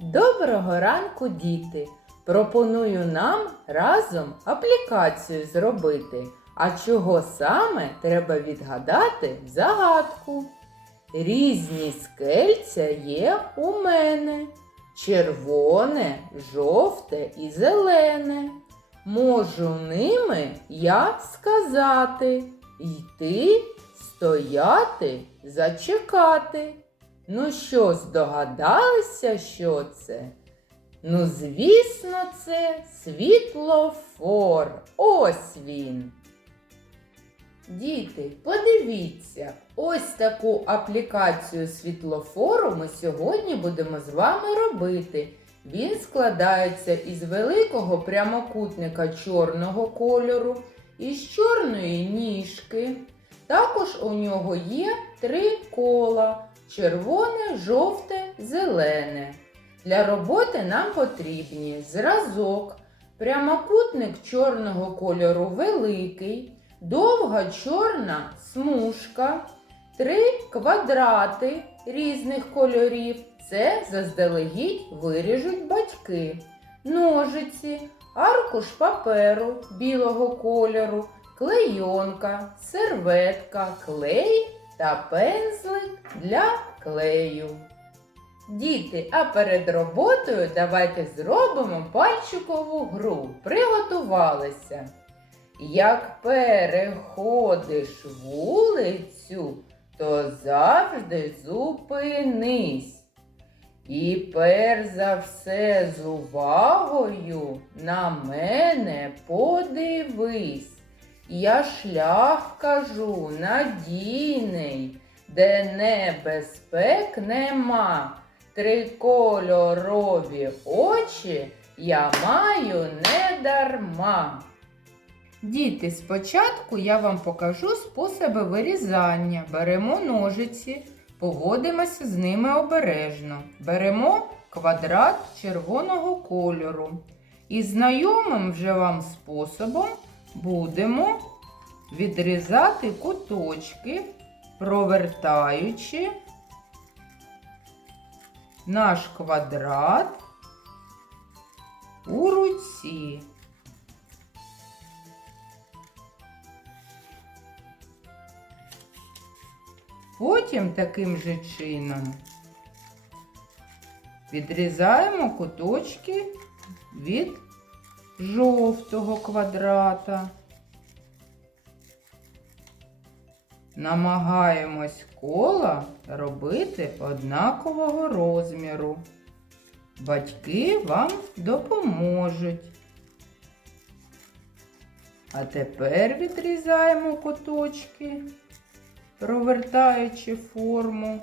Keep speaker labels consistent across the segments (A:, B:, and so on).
A: Доброго ранку, діти! Пропоную нам разом аплікацію зробити. А чого саме треба відгадати загадку? Різні скельця є у мене. Червоне, жовте і зелене. Можу ними я сказати, йти, стояти, зачекати. Ну що, здогадалися, що це? Ну, звісно, це світлофор. Ось він. Діти, подивіться, ось таку аплікацію світлофору ми сьогодні будемо з вами робити. Він складається із великого прямокутника чорного кольору, із чорної ніжки. Також у нього є три кола червоне, жовте, зелене. Для роботи нам потрібні зразок, прямокутник чорного кольору великий, довга чорна смужка, три квадрати різних кольорів. Це заздалегідь виріжуть батьки, ножиці, аркуш паперу білого кольору, клейонка, серветка, клей та пензлик для клею. Діти, а перед роботою давайте зробимо пальчикову гру. Приготувалися. Як переходиш вулицю, то завжди зупинись. І перш за все з увагою на мене подивись. Я шлях кажу надійний, де небезпек нема. Трикольорові очі я маю не дарма. Діти, спочатку я вам покажу способи вирізання. Беремо ножиці, поводимося з ними обережно. Беремо квадрат червоного кольору. І знайомим вже вам способом будемо відрізати куточки, провертаючи наш квадрат у руці. Потім таким же чином відрізаємо куточки від жовтого квадрата. Намагаємось кола робити однакового розміру. Батьки вам допоможуть. А тепер відрізаємо куточки, провертаючи форму,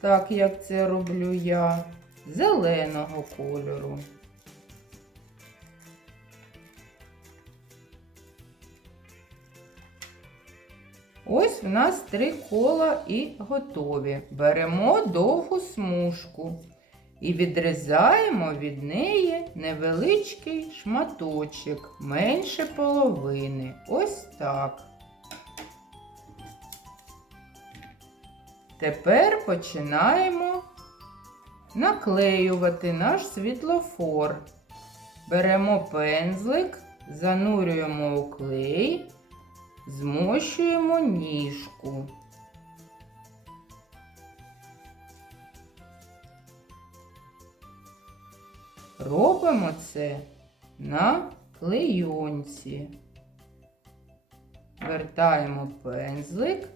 A: так як це роблю я, зеленого кольору. Ось в нас три кола і готові. Беремо довгу смужку і відрізаємо від неї невеличкий шматочок, менше половини. Ось так. Тепер починаємо наклеювати наш світлофор. Беремо пензлик, занурюємо у клей. Змощуємо ніжку. Робимо це на клейонці. Вертаємо пензлик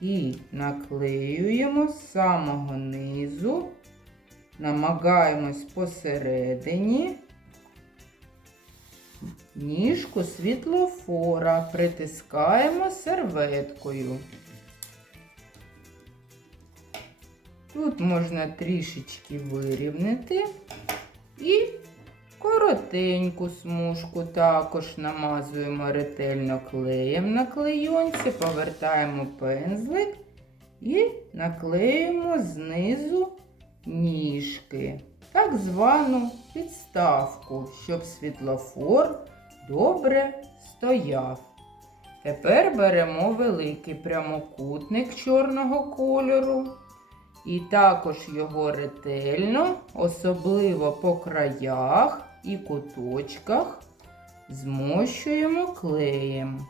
A: і наклеюємо з самого низу, намагаємось посередині ніжку світлофора притискаємо серветкою. Тут можна трішечки вирівнити і коротеньку смужку також намазуємо ретельно клеєм на клейонці, повертаємо пензлик і наклеюємо знизу ніжки так звану підставку, щоб світлофор добре стояв. Тепер беремо великий прямокутник чорного кольору І також його ретельно, особливо по краях і куточках, змощуємо клеєм.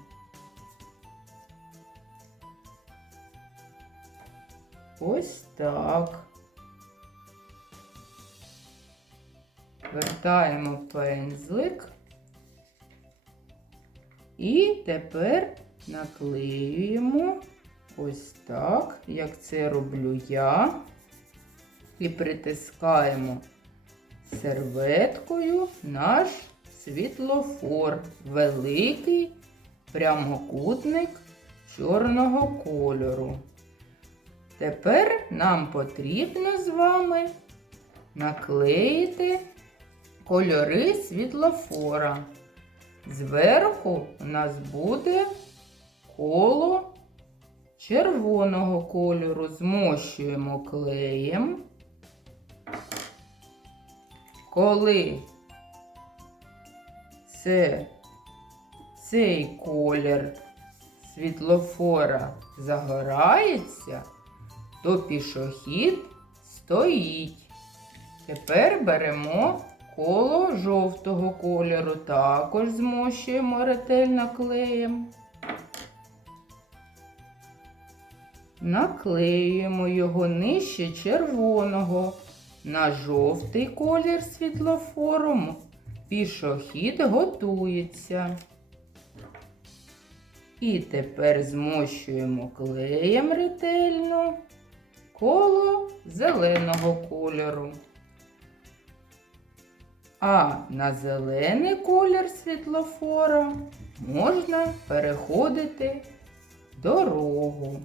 A: Ось так. Вертаємо пензлик. І тепер наклеюємо ось так, як це роблю я. І притискаємо серветкою наш світлофор, великий прямокутник чорного кольору. Тепер нам потрібно з вами наклеїти кольори світлофора. Зверху у нас буде коло червоного кольору. Змощуємо клеєм. Коли це, цей колір світлофора загорається, то пішохід стоїть. Тепер беремо коло жовтого кольору, також змощуємо ретельно клеєм. Наклеюємо його нижче червоного. На жовтий колір світлофору пішохід готується. І тепер змощуємо клеєм ретельно коло зеленого кольору. А на зелений колір світлофора можна переходити дорогу.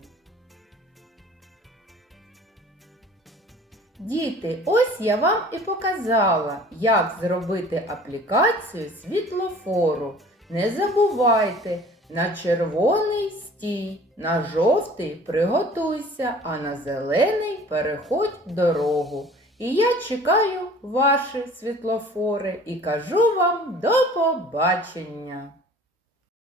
B: Діти, ось я вам і показала, як зробити аплікацію світлофору. Не забувайте, на червоний стій, на жовтий приготуйся, а на зелений переходь дорогу. І я чекаю ваші світлофори і кажу вам до побачення!